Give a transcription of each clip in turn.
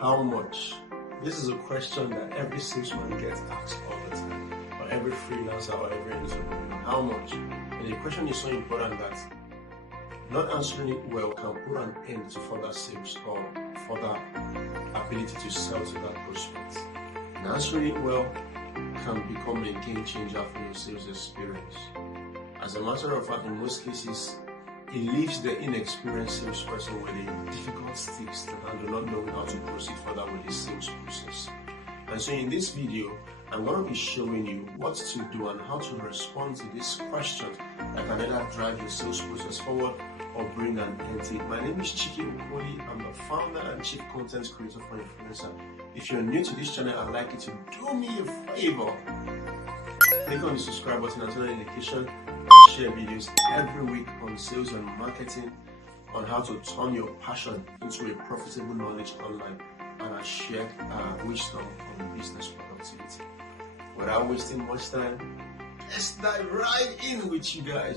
How much? This is a question that every salesman gets asked all the time, or every freelancer or every entrepreneur. How much? And the question is so important that not answering it well can put an end to further sales or further ability to sell to that prospect. And answering it well can become a game changer for your sales experience. As a matter of fact, in most cases, it leaves the inexperienced salesperson with a difficult stakes to handle, not knowing how to proceed further with the sales process. And so in this video, I'm going to be showing you what to do and how to respond to this question that can either drive your sales process forward or bring an end to it. My name is Chike Okoli. I'm the founder and chief content creator for Influencer. If you're new to this channel, I'd like you to do me a favor. Click on the subscribe button and turn on notification. I share videos every week on sales and marketing, on how to turn your passion into a profitable knowledge online, and I share wisdom on business productivity. Without wasting much time, let's dive right in with you guys.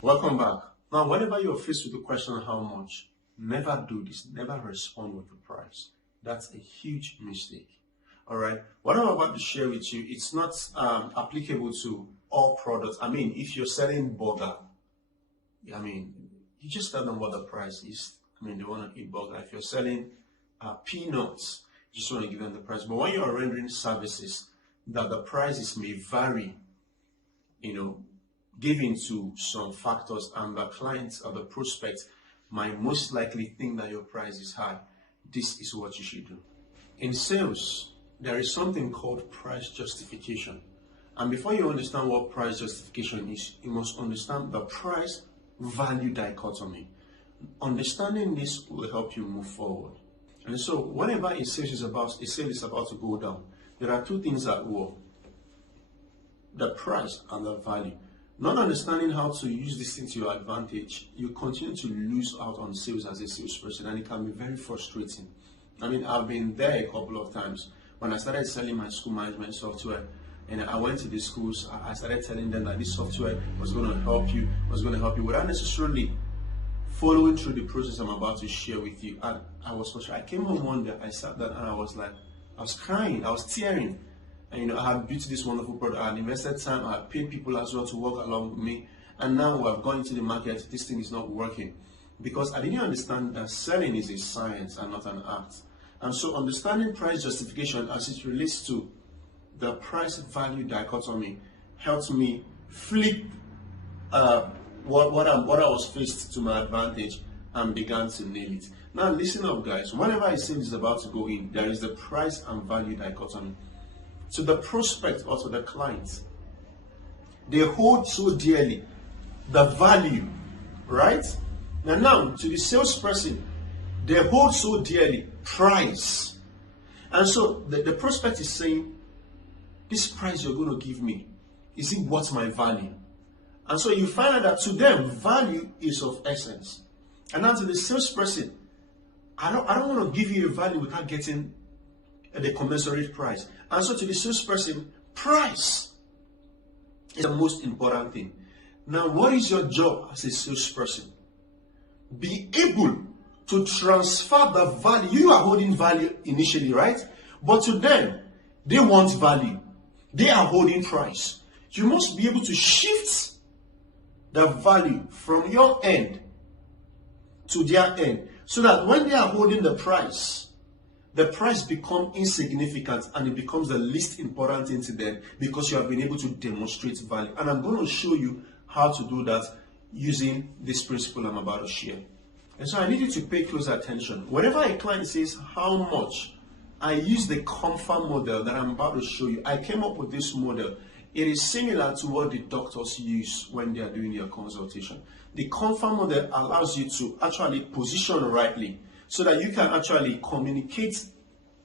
Welcome back. Now, whenever you're faced with the question how much, never do this. Never respond with the price. That's a huge mistake. All right. What I'm about to share with you, it's not applicable to all products. I mean, if you're selling burger, you just tell them what the price is. They want to eat burger. If you're selling peanuts, you just want to give them the price. But when you're rendering services, that the prices may vary, given to some factors, and the clients or the prospect might most likely think that your price is high. This is what you should do. In sales, there is something called price justification. And before you understand what price justification is, you must understand the price value dichotomy. Understanding this will help you move forward. And so whenever a sale is about to go down, there are two things at work: the price and the value. Not understanding how to use this thing to your advantage, you continue to lose out on sales as a salesperson, and it can be very frustrating. I've been there a couple of times. When I started selling my school management software, and I went to the schools, I started telling them that this software was going to help you, without necessarily following through the process I'm about to share with you. And I was frustrated. I came home one day, I sat down, and I was crying, I was tearing. And I had built this wonderful product, I had invested time, I had paid people as well to work along with me, and now we have gone into the market, this thing is not working. Because I didn't understand that selling is a science and not an art. And so understanding price justification as it relates to the price value dichotomy helped me flip what I was faced to my advantage and began to nail it. Now listen up, guys. Whenever a sale is about to go in, there is the price and value dichotomy. To the prospect or to the client, they hold so dearly the value, right? And now to the salesperson, they hold so dearly price. And so the prospect is saying, this price you're going to give me, is it worth my value? And so you find out that to them, value is of essence. And now to the salesperson, I don't want to give you a value without getting the commensurate price. And so to the salesperson, price is the most important thing. Now, what is your job as a salesperson? Be able to transfer the value. You are holding value initially, right? But to them, they want value. They are holding price. You must be able to shift the value from your end to their end, so that when they are holding the price becomes insignificant and it becomes the least important thing to them, because you have been able to demonstrate value. And I'm going to show you how to do that using this principle I'm about to share. And so I need you to pay close attention. Whenever a client says how much, I use the COMFA model that I'm about to show you. I came up with this model. It is similar to what the doctors use when they are doing their consultation. The COMFA model allows you to actually position rightly, so that you can actually communicate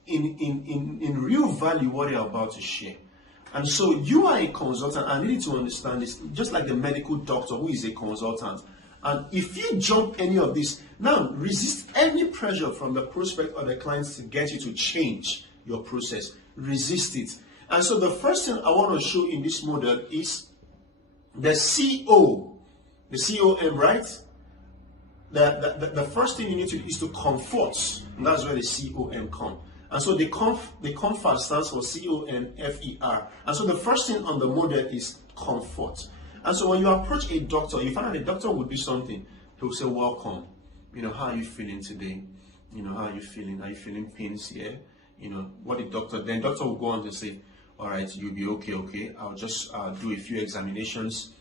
in real value what you're about to share. And so you are a consultant. I need you to understand this, just like the medical doctor who is a consultant. And if you jump any of this, now resist any pressure from the prospect or the clients to get you to change your process. Resist it. And so the first thing I want to show in this model is the CO, the COM, right? the first thing you need to do is to comfort. And that's where the COM come. And so the comfort stands for CONFER. And so the first thing on the model is comfort. And so when you approach a doctor, you find out the doctor will do something. He'll say, welcome. How are you feeling today? How are you feeling? Are you feeling pains here? What the doctor will go on to say, all right, you'll be okay. I'll just do a few examinations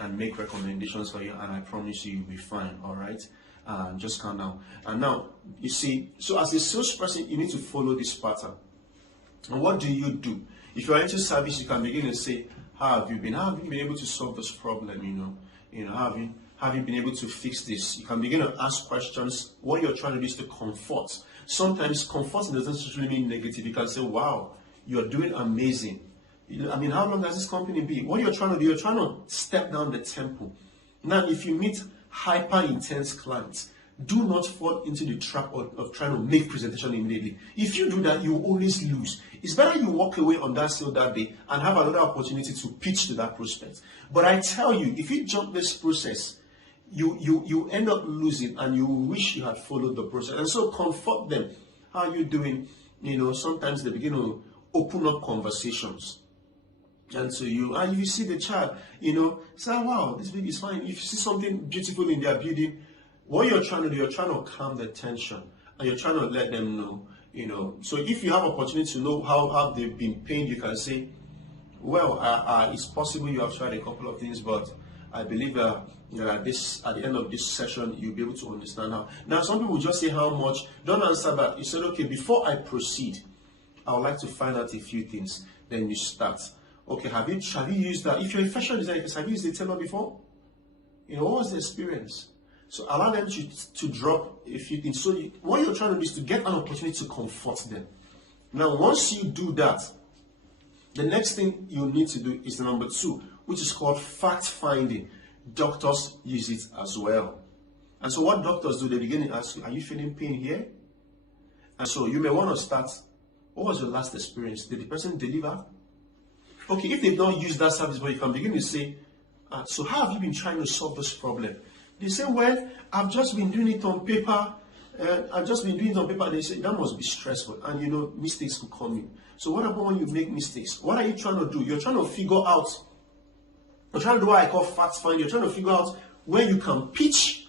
and make recommendations for you, and I promise you'll be fine, all right? Just calm down. And now, you see, so as a salesperson, you need to follow this pattern. And what do? If you're into service, you can begin to say, how have you been? How have you been able to solve this problem? How have you been able to fix this? You can begin to ask questions. What you're trying to do is to comfort. Sometimes comfort doesn't necessarily mean negative. You can say, wow, you're doing amazing. How long has this company been? What you're trying to do, you're trying to step down the tempo. Now, if you meet hyper-intense clients, do not fall into the trap of trying to make presentation immediately. If you do that, you will always lose. It's better you walk away on that sale that day and have another opportunity to pitch to that prospect. But I tell you, if you jump this process, you end up losing, and you wish you had followed the process. And so comfort them. How are you doing? Sometimes they begin to open up conversations. And so if you see the child, say, wow, this baby is fine. If you see something beautiful in their building, what you're trying to do, you're trying to calm the tension, and you're trying to let them know, So if you have opportunity to know how they've been pained, you can say, well, it's possible you have tried a couple of things, but I believe at the end of this session, you'll be able to understand how. Now, some people just say how much. Don't answer that. You said, okay, before I proceed, I would like to find out a few things. Then you start. Okay, have you used that? If you're a fashion designer, have you used the tailor before? What was the experience? So allow them to drop a few things. So what you're trying to do is to get an opportunity to comfort them. Now, once you do that, the next thing you need to do is the number 2, which is called fact finding. Doctors use it as well. And so what doctors do, they begin to ask you, are you feeling pain here? And so you may want to start, what was your last experience? Did the person deliver? Okay, if they've not used that service, but you can begin to say, so how have you been trying to solve this problem? They say, well, I've just been doing it on paper. They say, that must be stressful. And mistakes could come in. So what about when you make mistakes? What are you trying to do? You're trying to figure out, you're trying to do what I call fact finding. You're trying to figure out where you can pitch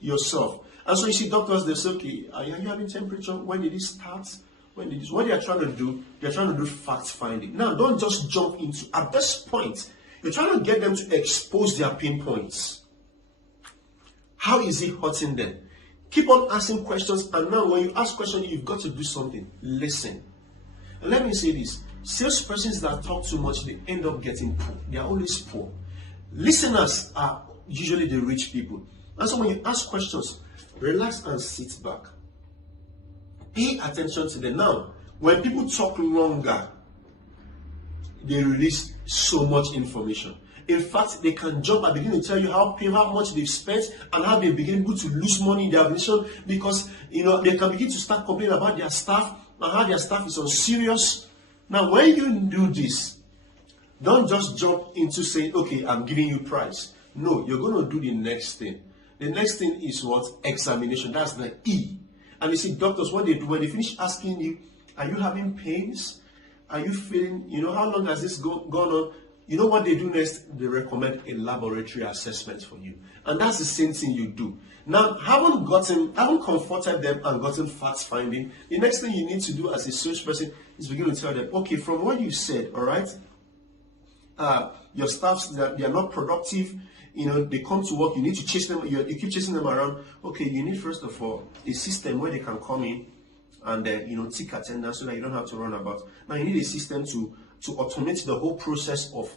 yourself. And so you see doctors, they say, okay, are you having temperature? When did it start? What they are trying to do, they're trying to do fact finding. Now, don't just jump into, at this point, you're trying to get them to expose their pain points. How is it hurting them? Keep on asking questions, and now when you ask questions, you've got to do something. Listen. And let me say this. Salespersons that talk too much, they end up getting poor. They are always poor. Listeners are usually the rich people. And so when you ask questions, relax and sit back. Pay attention to them. Now, when people talk longer, they release so much information. In fact, they can jump and begin to tell you how much they've spent and how they begin to lose money in their organization, because they can begin to start complaining about their staff and how their staff is unserious. Now, when you do this, don't just jump into saying, okay, I'm giving you price. No, you're going to do the next thing. The next thing is what? Examination. That's the E. And you see, doctors, what they do, when they finish asking you, are you having pains? Are you feeling, how long has this gone on? You know what they do next? They recommend a laboratory assessment for you. And that's the same thing you do. Now, haven't comforted them and gotten facts finding, the next thing you need to do as a salesperson is begin to tell them, okay, from what you said, all right, your staffs, they are not productive. They come to work, you need to chase them, you keep chasing them around. Okay, you need, first of all, a system where they can come in and tick attendance so that you don't have to run about. Now, you need a system to automate the whole process of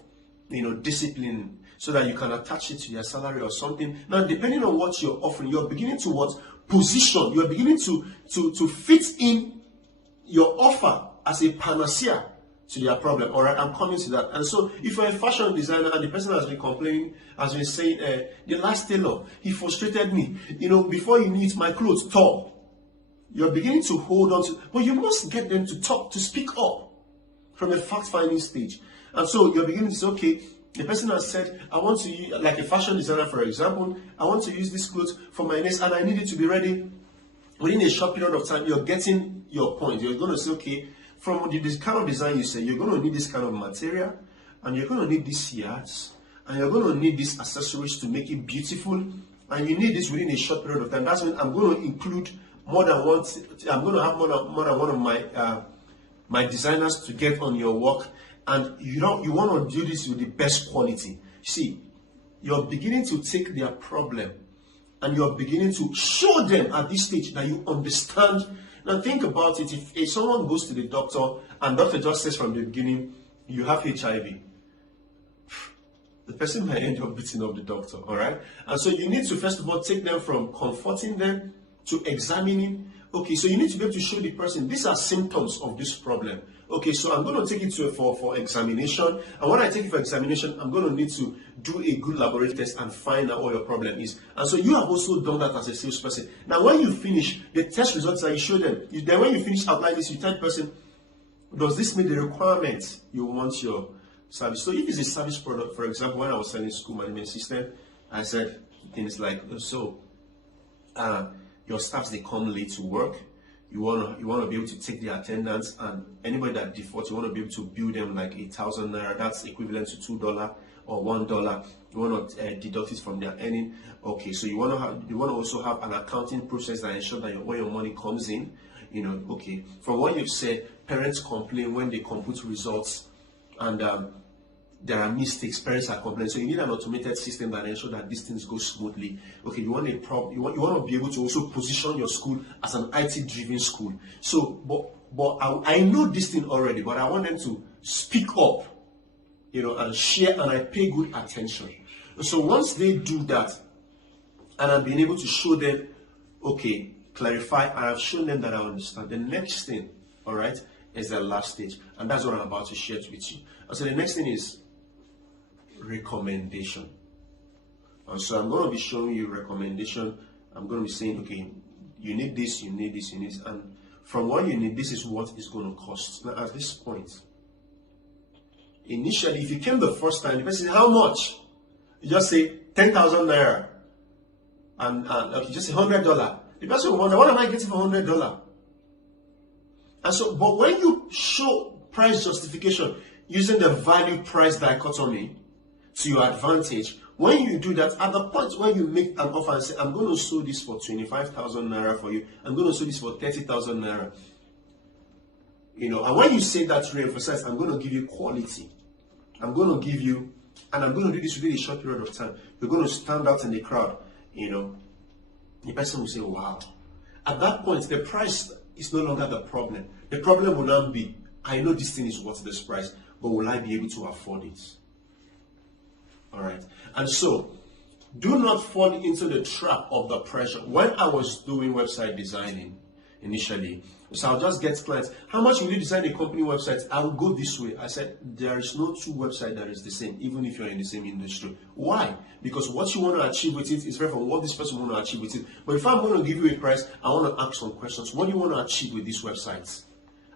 discipline, so that you can attach it to your salary or something. Now, depending on what you're offering, you're beginning to position, you're beginning to fit in your offer as a panacea to their problem. All right, I'm coming to that. And so if you're a fashion designer and the person has been complaining, has been saying, the last tailor, he frustrated me. Before you need my clothes tall. You're beginning to hold on to, but you must get them to talk, to speak up from the fact-finding stage. And so you're beginning to say, okay, The person has said, I want to use, like a fashion designer, for example, I want to use this clothes for my next, and I need it to be ready within a short period of time. You're getting your point. You're going to say, okay, from this kind of design you say, you're going to need this kind of material, and you're going to need these yards, and you're going to need these accessories to make it beautiful, and you need this within a short period of time. That's when I'm going to include more than one. I'm going to have more than one of my designers to get on your work, and you want to do this with the best quality. See, you're beginning to take their problem and you're beginning to show them at this stage that you understand. Now think about it. If someone goes to the doctor and doctor just says from the beginning, you have HIV, the person might end up beating up the doctor, all right? And so you need to first of all take them from comforting them to examining. Okay, so you need to be able to show the person, these are symptoms of this problem. Okay, so I'm going to take it for examination. And when I take it for examination, I'm going to need to do a good laboratory test and find out what your problem is. And so you have also done that as a salesperson. Now, when you finish, the test results that you show them, then when you finish outlining this, you tell the person, does this meet the requirements you want your service? So if it's a service product, for example, when I was selling school management system, I said things like, your staffs, they come late to work. You want to be able to take the attendance, and anybody that defaults, you want to be able to bill them like 1,000 naira. That's equivalent to $2 or $1. You want to deduct it from their earning. Okay, so you want to also have an accounting process that ensures that where your money comes in. You know, okay. From what you've said, parents complain when they compute results, and there are mistakes. Parents are complaining, so you need an automated system that ensures that these things go smoothly. Okay, you want to be able to also position your school as an IT-driven school. So, but I know this thing already, but I want them to speak up, and share, and I pay good attention. So once they do that, and I've been able to show them, okay, clarify, and I've shown them that I understand. The next thing, all right, is the last stage, and that's what I'm about to share with you. And so the next thing is recommendation. And so I'm going to be showing you recommendation. I'm going to be saying, okay, you need this, you need this, you need this, and from what you need, this is what it's going to cost. Now at this point, initially, if you came the first time, the person says, how much? You just say 10,000 naira, and okay, just say $100. The person will wonder, what am I getting for $100? And so, but when you show price justification using the value price dichotomy to your advantage, when you do that, at the point when you make an offer and say, I'm going to sell this for 25,000 naira for you, I'm going to sell this for 30,000 naira, and when you say that to re-emphasize, I'm going to give you quality, I'm going to give you, and I'm going to do this within a short period of time, you're going to stand out in the crowd, the person will say, wow. At that point, the price is no longer the problem. The problem will not be, I know this thing is worth this price, but will I be able to afford it? All right. And so, do not fall into the trap of the pressure. When I was doing website designing initially, so I'll just get clients, how much will you design a company website? I will go this way. I said, there is no two website that is the same, even if you're in the same industry. Why? Because what you want to achieve with it is very from what this person want to achieve with it. But if I'm going to give you a price, I want to ask some questions. What do you want to achieve with these websites?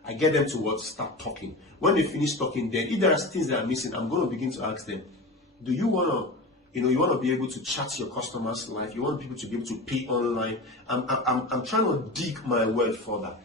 I get them to start talking. When they finish talking, then if there are things that are missing, I'm going to begin to ask them, do you want to, you want to be able to chat your customers' life. You want people to be able to pay online. I'm trying to dig my well further.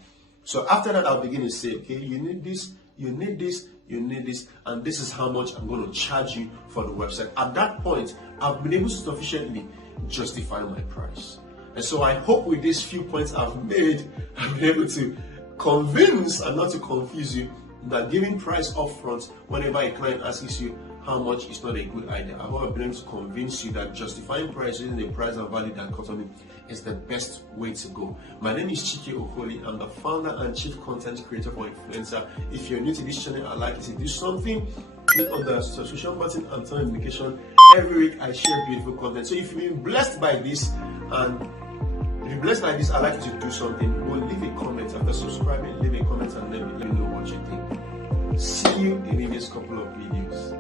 So after that, I'll begin to say, okay, you need this, you need this, you need this, and this is how much I'm going to charge you for the website. At that point, I've been able to sufficiently justify my price. And so I hope with these few points I've made, I'm able to convince and not to confuse you that giving price upfront whenever a client asks you how much is not a good idea. I hope I've been able to convince you that justifying price using the price and value dichotomy is the best way to go. My name is Chike Okoli. I'm the founder and chief content creator for Influencer. If you're new to this channel, I'd like you to do something. Click on the subscription button and turn on notification. Every week I share beautiful content. So if you've been blessed by this, and if you're blessed by this, I'd like you to do something. Go leave a comment after subscribing. Leave a comment and let me know what you think. See you in the next couple of videos.